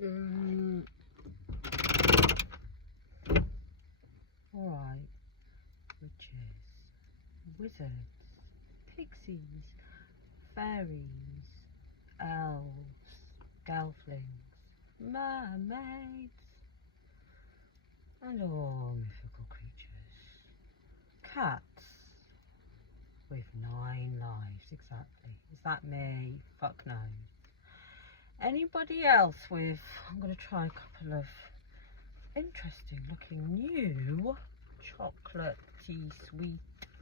Alright. Witches, wizards, pixies, fairies, elves, gelflings, mermaids, and all mythical creatures. Cats with 9 lives, exactly. Is that me? Fuck no. Anybody else with, I'm going to try a couple of interesting looking new chocolatey, sweet,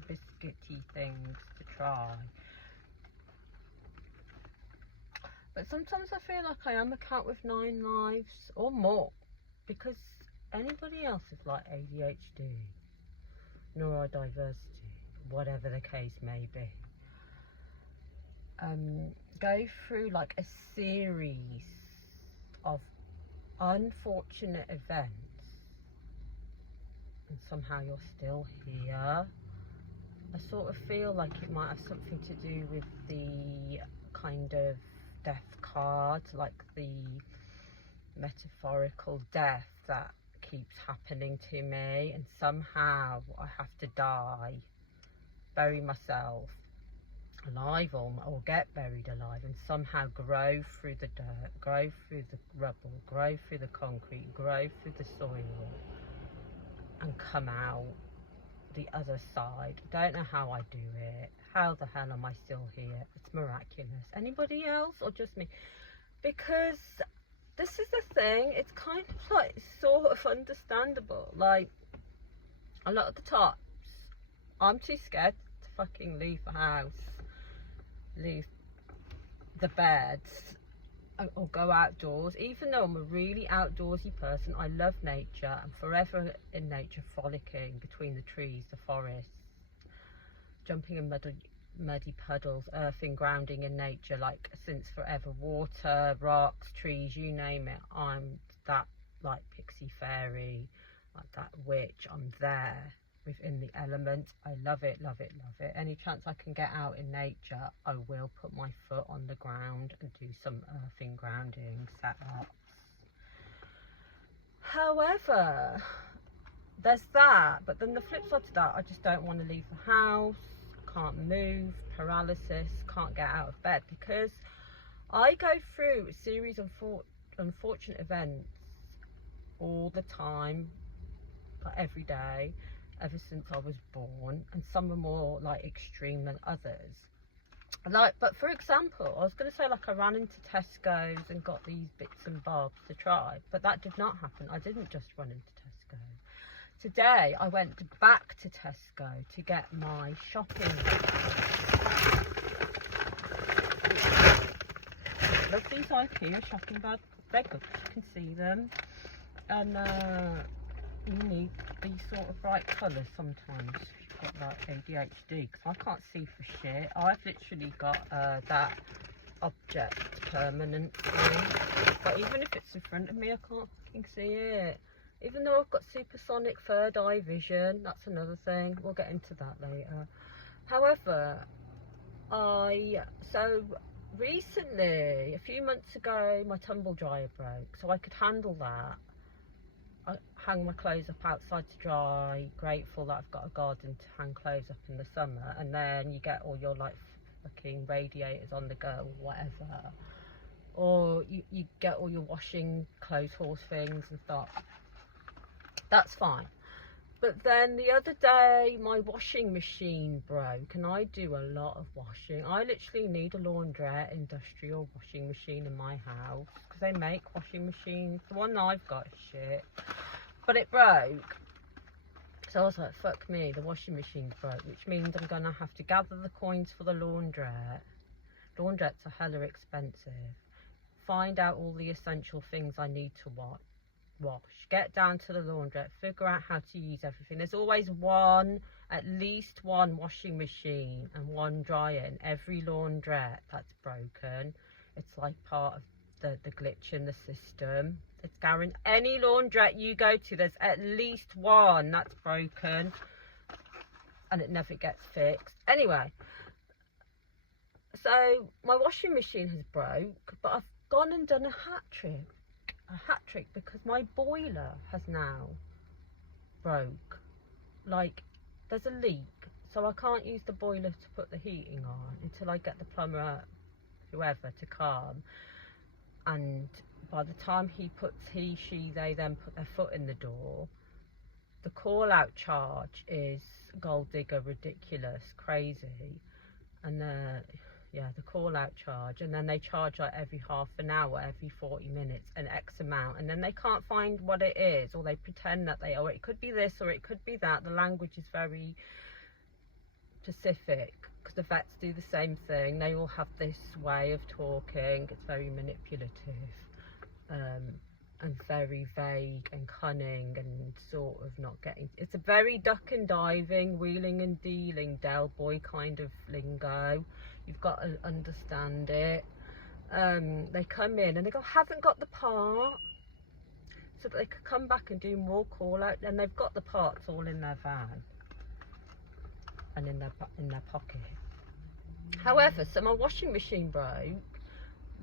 biscuity things to try. But sometimes I feel like I am a cat with 9 lives or more, because anybody else is like ADHD, neurodiversity, whatever the case may be, go through like a series of unfortunate events and somehow you're still here. I sort of feel like it might have something to do with the kind of death card, like the metaphorical death that keeps happening to me, and somehow I have to die, bury myself alive or get buried alive, and somehow grow through the dirt, grow through the rubble, grow through the concrete, grow through the soil, and come out the other side. I don't know how I do it. How the hell am I still here? It's miraculous. Anybody else or just me? Because this is the thing, it's kind of like sort of understandable. Like a lot of the times I'm too scared to fucking leave the house, leave the beds, or go outdoors. Even though I'm a really outdoorsy person, I love nature. I'm forever in nature, frolicking between the trees, the forests, jumping in muddy puddles, earthing, grounding in nature, like since forever. Water, rocks, trees, you name it. I'm that like pixie fairy, like that witch. I'm there within the element. I love it, love it, love it. Any chance I can get out in nature, I will put my foot on the ground and do some earthing, grounding setups. However, there's that, but then the flip side to that, I just don't want to leave the house, can't move, paralysis, can't get out of bed, because I go through a series of unfortunate events all the time, every day, ever since I was born, and some are more like extreme than others. Like, but for example, I was going to say, like, I ran into Tesco's and got these bits and bobs to try, but that did not happen. I didn't just run into Tesco. Today I went back to Tesco to get my shopping. Love these IKEA shopping bags. They're good, you can see them, and you need these sort of bright colours sometimes if you've got that ADHD, because I can't see for shit. I've literally got that object permanently, but even if it's in front of me, I can't fucking see it. Even though I've got supersonic third eye vision, that's another thing. We'll get into that later. However, so recently, a few months ago, my tumble dryer broke, so I could handle that. I hang my clothes up outside to dry, grateful that I've got a garden to hang clothes up in the summer, and then you get all your like fucking radiators on the go, whatever, or you get all your washing clothes horse things and stuff. That's fine. But then the other day my washing machine broke, and I do a lot of washing. I literally need a laundrette industrial washing machine in my house, because they make washing machines. The one I've got is shit, but it broke. So I was like, fuck me, the washing machine's broke, which means I'm gonna have to gather the coins for the laundrette. Laundrettes are hella expensive. Find out all the essential things I need to wash, get down to the laundrette, figure out how to use everything. There's always at least one washing machine and one dryer in every laundrette that's broken. It's like part of the glitch in the system. It's guaranteed. Any laundrette you go to, there's at least one that's broken, and it never gets fixed. Anyway, so my washing machine has broke, but I've gone and done a hat trick. a hat trick because my boiler has now broke. Like, there's a leak, so I can't use the boiler to put the heating on until I get the plumber, whoever, to come. And by the time he they then put their foot in the door, the call out charge is gold digger, ridiculous, crazy. And the call out charge, and then they charge like every half an hour, every 40 minutes, an X amount, and then they can't find what it is, or they pretend that they, it could be this or it could be that. The language is very specific because the vets do the same thing. They all have this way of talking. It's very manipulative, and very vague and cunning, and sort of not getting, it's a very duck and diving, wheeling and dealing, Del Boy kind of lingo. You've got to understand it. They come in and they go, haven't got the part, so that they could come back and do more call out, and they've got the parts all in their van and in their pocket. However, so my washing machine broke,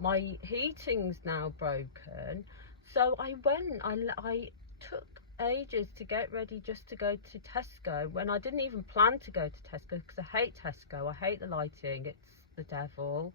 my heating's now broken, so I took ages to get ready just to go to Tesco, when I didn't even plan to go to Tesco because I hate Tesco. I hate the lighting, it's the devil.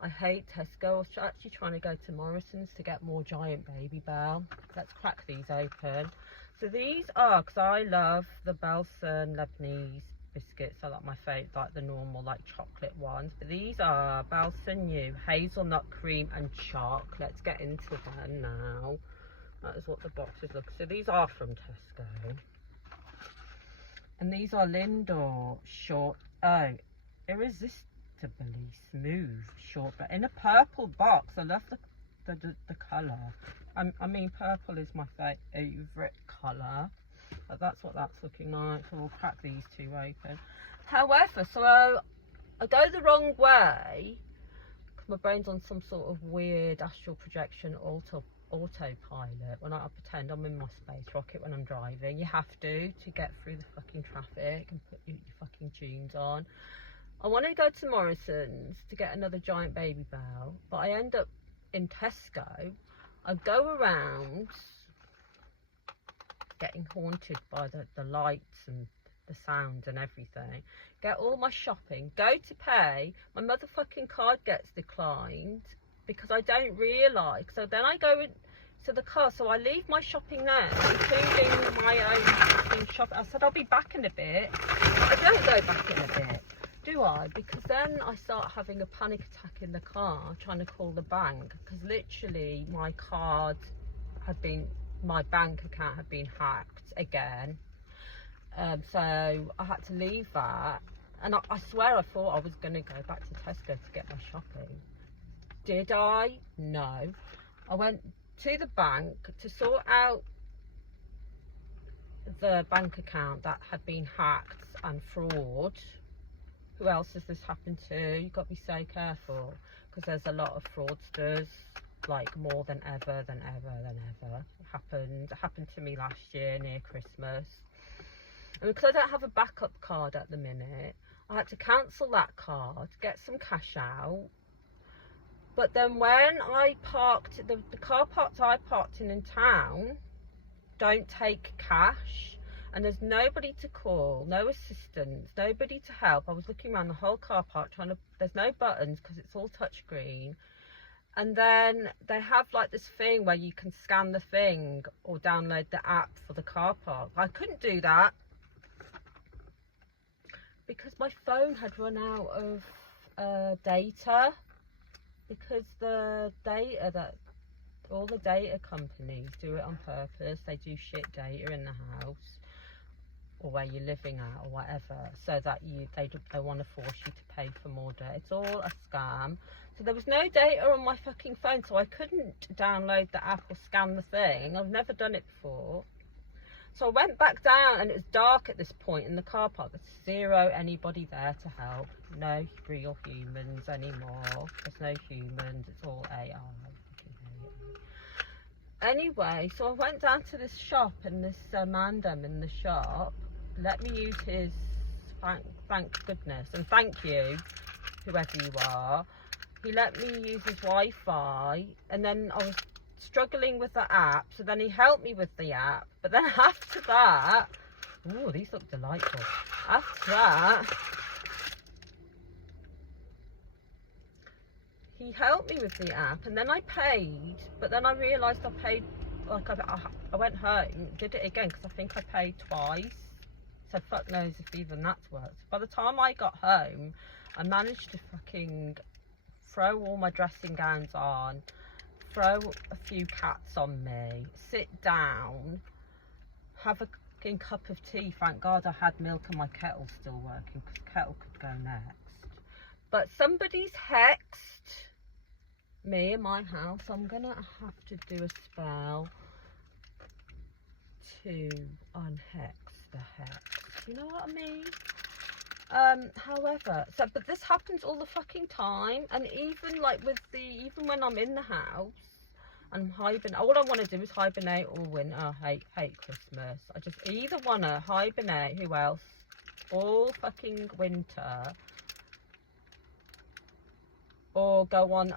I hate Tesco. I was actually trying to go to Morrison's to get more giant baby bell. Let's crack these open. So these are, because I love the bahlsen Lebanese biscuits. I like my favourite, like the normal, like chocolate ones. But these are bahlsen new, hazelnut cream and choc. Let's get into them now. That is what the boxes look. So these are from Tesco. And these are Lindt irresistibly smooth shortbread in a purple box. I love the colour. I mean, purple is my favourite colour. But that's what that's looking like. So we'll crack these two open. However, so I go the wrong way because my brain's on some sort of weird astral projection autopilot when I pretend I'm in my space rocket when I'm driving. You have to get through the fucking traffic and put your fucking tunes on. I want to go to Morrison's to get another giant baby bell, but I end up in Tesco. I go around getting haunted by the lights and the sounds and everything, get all my shopping, go to pay, my motherfucking card gets declined because I don't realise. So then I go to the car, so I leave my shopping there, including my own shopping. I said I'll be back in a bit, but I don't go back in a bit, do I? Because then I start having a panic attack in the car trying to call the bank, because literally my bank account had been hacked again. So I had to leave that, and I swear I thought I was going to go back to Tesco to get my shopping. Did I? No. I went to the bank to sort out the bank account that had been hacked and fraud. Who else has this happened to? You've got to be so careful, because there's a lot of fraudsters, like more than ever. It happened to me last year near Christmas. And because I don't have a backup card at the minute, I had to cancel that card, get some cash out. But then when I parked, the car parks I parked in town don't take cash, and there's nobody to call, no assistance, nobody to help. I was looking around the whole car park there's no buttons because it's all touchscreen. And then they have like this thing where you can scan the thing or download the app for the car park. I couldn't do that because my phone had run out of data, because all the data companies do it on purpose. They do shit data in the house or where you're living at or whatever, so that they want to force you to pay for more data. It's all a scam. So there was no data on my fucking phone, so I couldn't download the app or scan the thing. I've never done it before. So I went back down, and it was dark at this point in the car park. There's zero anybody there to help. No real humans anymore. There's no humans. It's all AI. Anyway, so I went down to this shop, and this mandem in the shop let me use his, thank goodness, and thank you, whoever you are. He let me use his Wi-Fi, and then I was struggling with the app, so then he helped me with the app, but then after that, oh, these look delightful. After that, he helped me with the app, and then I paid, but then I realised I paid, like, I went home, did it again, because I think I paid twice, so fuck knows if even that's worked. By the time I got home, I managed to fucking throw all my dressing gowns on, throw a few cats on me, sit down, have a fucking cup of tea. Thank God I had milk and my kettle's still working, because kettle could go next. But somebody's hexed me in my house. I'm gonna have to do a spell to unhex the hex. You know what I mean? However, so, but this happens all the fucking time, and even like with the, even when I'm in the house and hibernate, all I want to do is hibernate all winter. I hate Christmas. I just either want to hibernate, who else, all fucking winter, or go on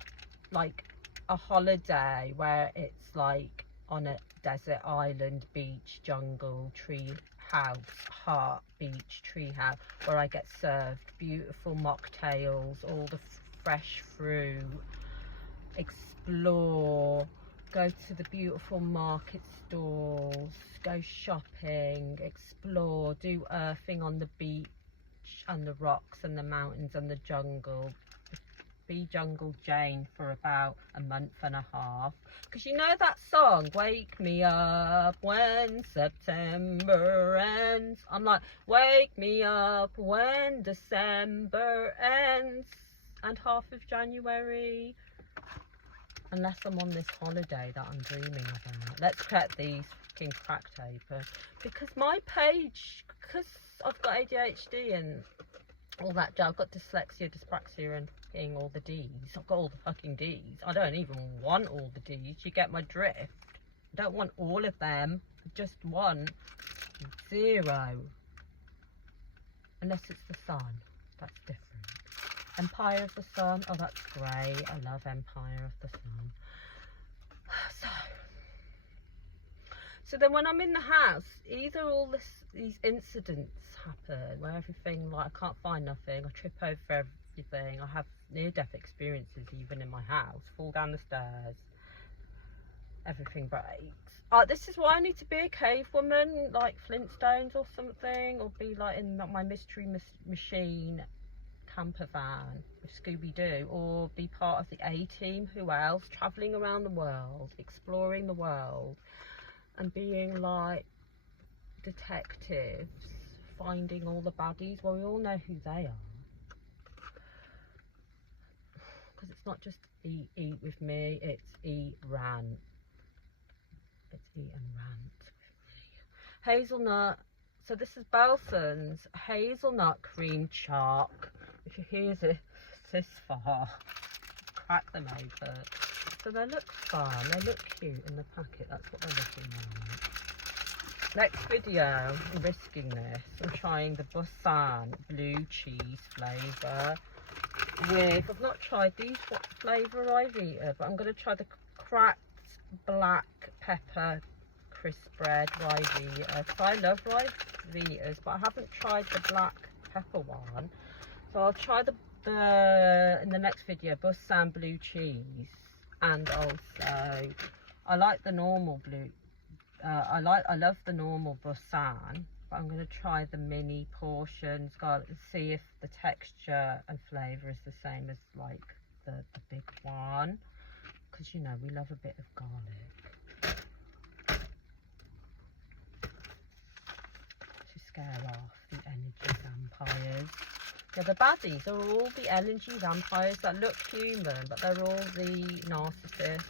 like a holiday where it's like on a desert island, beach, jungle, tree house, heart, beach, tree house, where I get served beautiful mocktails, all the fresh fruit, explore, go to the beautiful market stalls, go shopping, explore, do earthing on the beach and the rocks and the mountains and the jungle, be Jungle Jane for about a month and a half. Because you know that song, wake me up when September ends. I'm like, wake me up when December ends and half of January, unless I'm on this holiday that I'm dreaming about. Let's cut these fucking cracked open, because my page, because I've got ADHD and all that jazz, I've got dyslexia, dyspraxia and all the D's. I've got all the fucking D's. I don't even want all the D's. You get my drift. I don't want all of them. I just want 0. Unless it's the sun. That's different. Empire of the Sun. Oh, that's great. I love Empire of the Sun. So then when I'm in the house, either all these incidents happen where everything, like, I can't find nothing, I trip over everything, I have near-death experiences even in my house, fall down the stairs, everything breaks. This is why I need to be a cave woman, like Flintstones or something, or be like in my mystery machine camper van with Scooby-Doo, or be part of the A-team, who else, travelling around the world, exploring the world, and being like detectives, finding all the baddies. Well, we all know who they are, because it's not just eat with me, it's eat rant. It's eat and rant with me. Hazelnut. So this is Bahlsen's hazelnut cream choc. If you hear this far, crack them open. So they look fun, they look cute in the packet, that's what they're looking like. Next video, I'm risking this. I'm trying the bahlsen blue cheese flavour with, I've not tried these, what flavour I've eaten, but I'm going to try the cracked black pepper crisp bread Rivita, because I love Rivitas, but I haven't tried the black pepper one. So I'll try the in the next video, bahlsen blue cheese. And also, I like the normal blue. I love the normal bahlsen, but I'm going to try the mini portions. See if the texture and flavour is the same as like the big one, because you know we love a bit of garlic to scare off the energy vampires. Yeah, the baddies are all the energy vampires that look human, but they're all the narcissists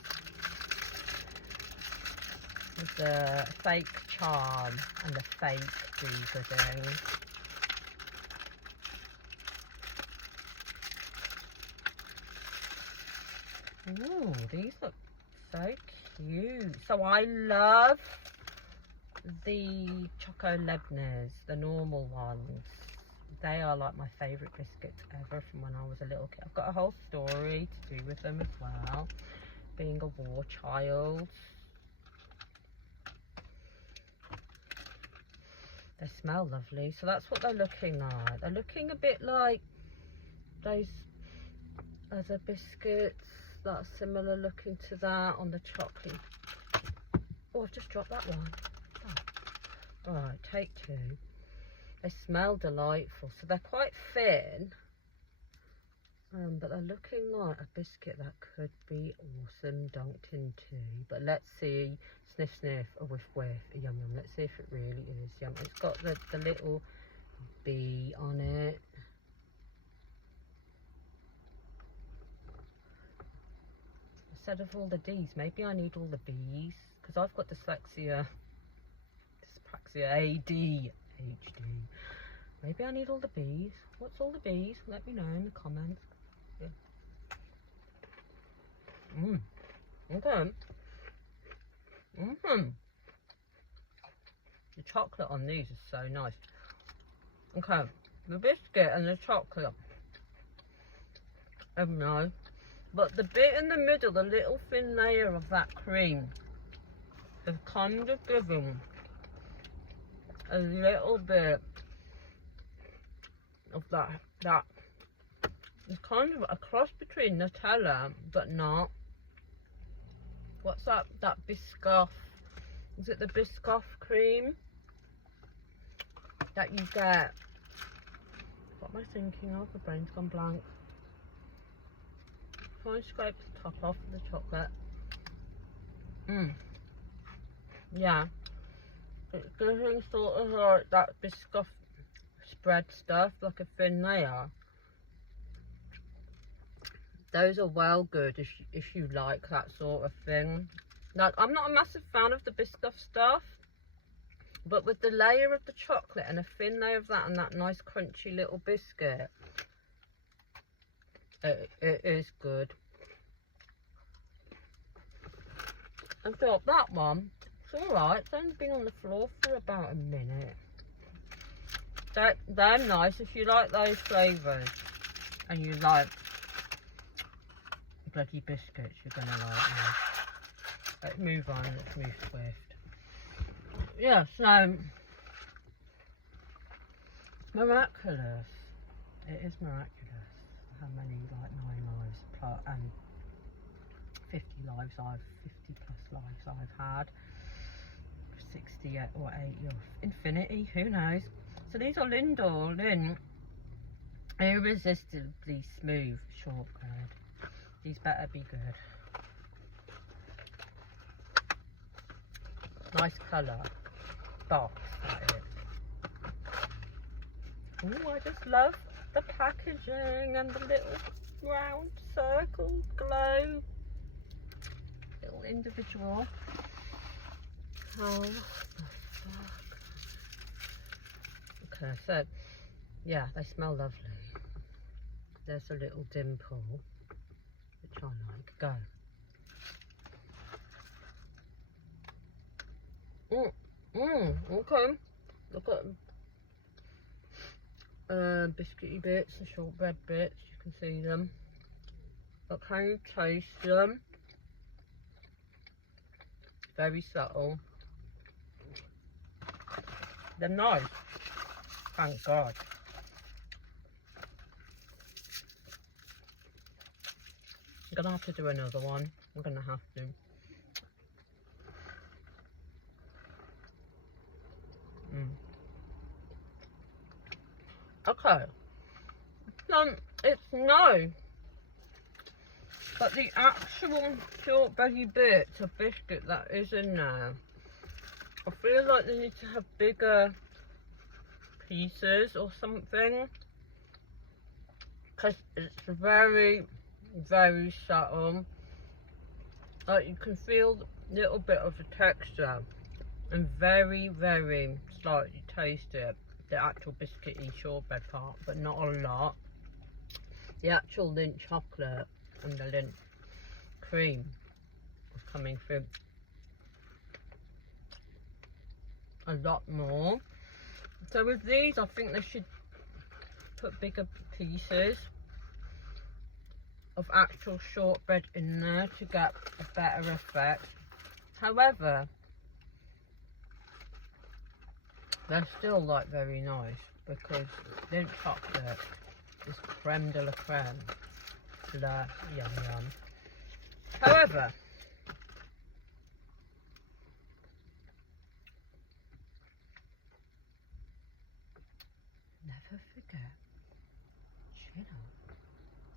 with the fake charm and the fake do-gooding. Ooh, these look so cute. So I love the Choco Lebners, the normal ones. They are like my favourite biscuits ever from when I was a little kid. I've got a whole story to do with them as well. being a war child. They smell lovely. So that's what they're looking like. They're looking a bit like those other biscuits that are similar looking to that on the chocolate. Oh, I've just dropped that one. Oh. Alright, take two. They smell delightful. So they're quite thin. But they're looking like a biscuit that could be awesome dunked into. But let's see. Sniff, sniff, a whiff, whiff, a yum, yum. Let's see if it really is yum. It's got the little bee on it. Instead of all the D's, maybe I need all the B's. Because I've got dyslexia. Dyspraxia, ADHD. Maybe I need all the B's. What's all the B's? Let me know in the comments. Yeah. Okay. The chocolate on these is so nice. Okay, the biscuit and the chocolate are nice, but the bit in the middle, the little thin layer of that cream, is kind of giving a little bit of that. It's kind of a cross between Nutella, but not. What's that Biscoff? Is it the Biscoff cream that you get? What am I thinking of? My brain's gone blank. Try and scrape the top off of the chocolate. Yeah. It's giving sort of like that Biscoff spread stuff, like a thin layer. Those are well good if you like that sort of thing. Like, I'm not a massive fan of the Biscoff stuff, but with the layer of the chocolate and a thin layer of that and that nice crunchy little biscuit, it is good. I thought that one, it's alright, it's only been on the floor for about a minute. They're nice if you like those flavours and you like bloody biscuits, you're gonna like them. Let's move on, let's move swift. Yeah, so miraculous. It is miraculous how many, like, 9 lives plus and 50 lives 50 plus lives I've had. 60 or 80 or infinity, who knows. So these are Lindt irresistibly smooth shortbread. These better be good. Nice colour. Box, that is. Ooh, I just love the packaging and the little round circle glow. Little individual. Oh, what the fuck? Okay, so, yeah, they smell lovely. There's a little dimple, which I like. Go. Okay. Look at biscuity bits, the shortbread bits, you can see them. But can you taste them? Very subtle. They're nice. Thank God. I'm gonna have to do another one. I'm gonna have to. Okay. It's no. But the actual shortbready bits of biscuit that is in there, I feel like they need to have bigger pieces or something. Because it's very, very subtle. Like, you can feel a little bit of the texture and very, very slightly taste it. The actual biscuity shortbread part, but not a lot. The actual Lindt chocolate and the Lindt cream is coming through a lot more. So with these, I think they should put bigger pieces of actual shortbread in there to get a better effect. However, they're still like very nice because Lindt chocolate is creme de la creme. Yum yum. However, never forget, chin up,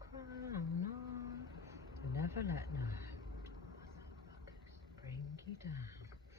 crown on, and never let no motherfuckers bring you down.